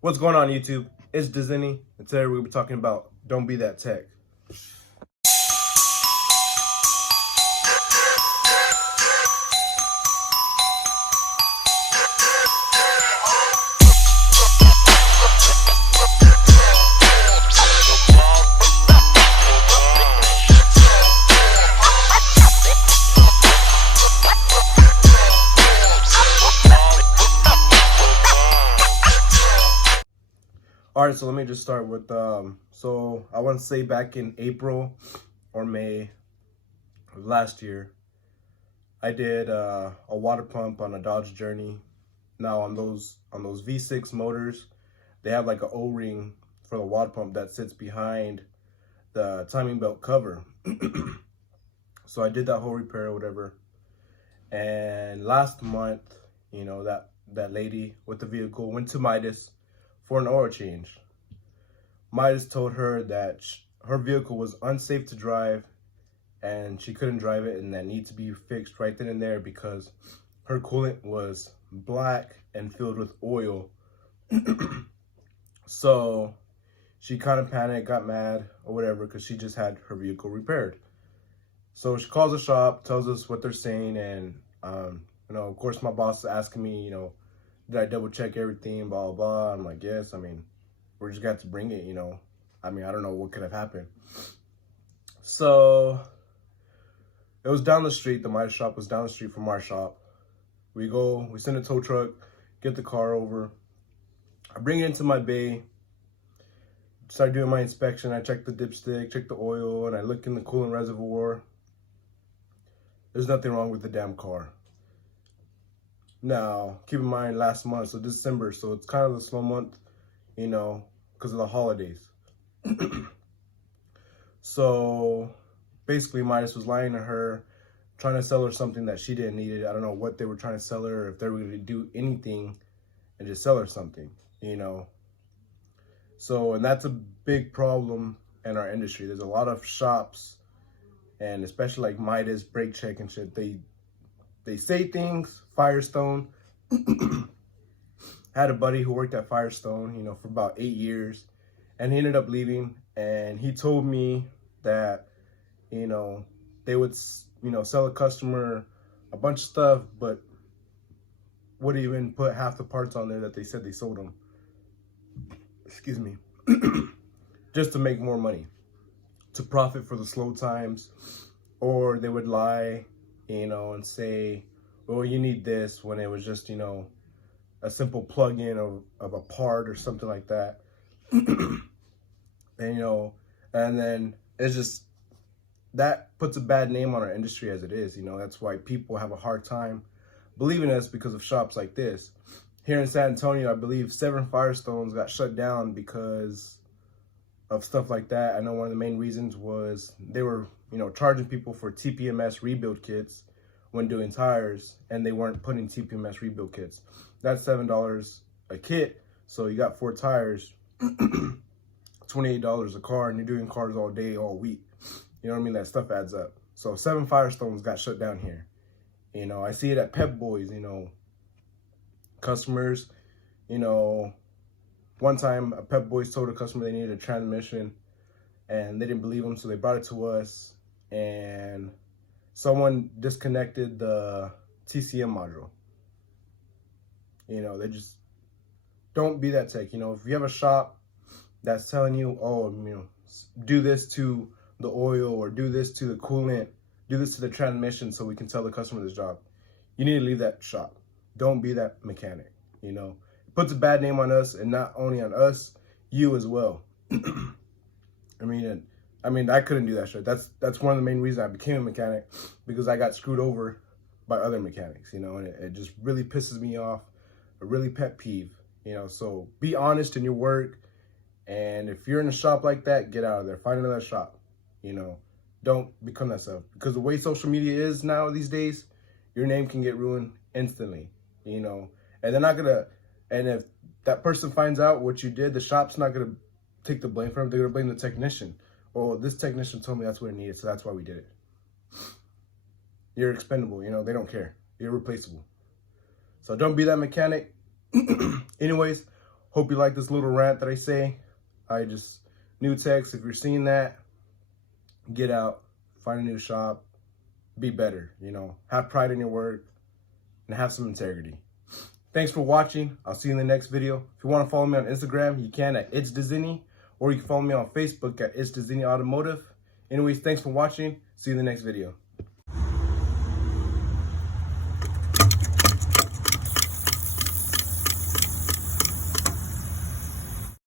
What's going on, YouTube? It's Disney, and today we'll be talking about Don't Be That Tech. All right, so let me just start with, so I want to say back in April or May of last year, I did a water pump on a Dodge Journey. Now on those V6 motors, they have like an O-ring for the water pump that sits behind the timing belt cover. So I did that whole repair or whatever. And last month, that lady with the vehicle went to Midas for an oil change. Midas told her that her vehicle was unsafe to drive and she couldn't drive it and that needed to be fixed right then and there because her coolant was black and filled with oil. So she kind of panicked, got mad or whatever because she just had her vehicle repaired. So she calls the shop, tells us what they're saying, and of course my boss is asking me, did I double check everything, blah, blah, blah. I'm like, yes, we're just got to bring it, I don't know what could have happened. So it was down the street. The Midas shop was down the street from our shop. We send a tow truck, get the car over. I bring it into my bay, start doing my inspection. I check the dipstick, check the oil, and I look in the coolant reservoir. There's nothing wrong with the damn car. Now, keep in mind last month, so December, so it's kind of a slow month, because of the holidays. So basically Midas was lying to her, trying to sell her something that she didn't need it. I don't know what they were trying to sell her, or if they were going to do anything and just sell her something, So, and that's a big problem in our industry. There's a lot of shops, and especially like Midas, Brake Check and shit, they say things. Firestone, had a buddy who worked at Firestone, for about 8 years, and he ended up leaving, and he told me that, they would, sell a customer a bunch of stuff, but wouldn't even put half the parts on there that they said they sold them. Excuse me. Just to make more money, to profit for the slow times, or they would lie, and say, well, you need this, when it was just, a simple plug-in of a part or something like that. And, and then it's just, that puts a bad name on our industry as it is. That's why people have a hard time believing us because of shops like this. Here in San Antonio, I believe 7 Firestones got shut down because of stuff like that. I know one of the main reasons was they were, charging people for TPMS rebuild kits when doing tires, and they weren't putting TPMS rebuild kits. That's $7 a kit, so you got 4 tires, $28 a car, and you're doing cars all day, all week. You know what I mean? That stuff adds up. So 7 Firestones got shut down here. I see it at Pep Boys, customers, one time a Pep Boys told a customer they needed a transmission and they didn't believe them, so they brought it to us, and someone disconnected the TCM module. They just, don't be that tech. If you have a shop that's telling you, oh, do this to the oil, or do this to the coolant, do this to the transmission so we can tell the customer this job, you need to leave that shop. Don't be that mechanic. It puts a bad name on us, and not only on us, you as well. I couldn't do that shit. That's one of the main reasons I became a mechanic, because I got screwed over by other mechanics, and it just really pisses me off, a really pet peeve, so be honest in your work, and if you're in a shop like that, get out of there, find another shop, don't become that stuff, because the way social media is now these days, your name can get ruined instantly, and they're not gonna, and if that person finds out what you did, the shop's not gonna take the blame for them, they're gonna blame the technician. Well, this technician told me that's what it needed, so that's why we did it. You're expendable, they don't care. You're replaceable. So don't be that mechanic. Anyways, Hope you like this little rant that I say. I just, new techs, if you're seeing that, get out, find a new shop, be better, you know, have pride in your work, and have some integrity. Thanks for watching. I'll see you in the next video. If you want to follow me on Instagram, you can at It's Dezini, or you can follow me on Facebook at It's Dezini Automotive. Anyways, thanks for watching. See you in the next video.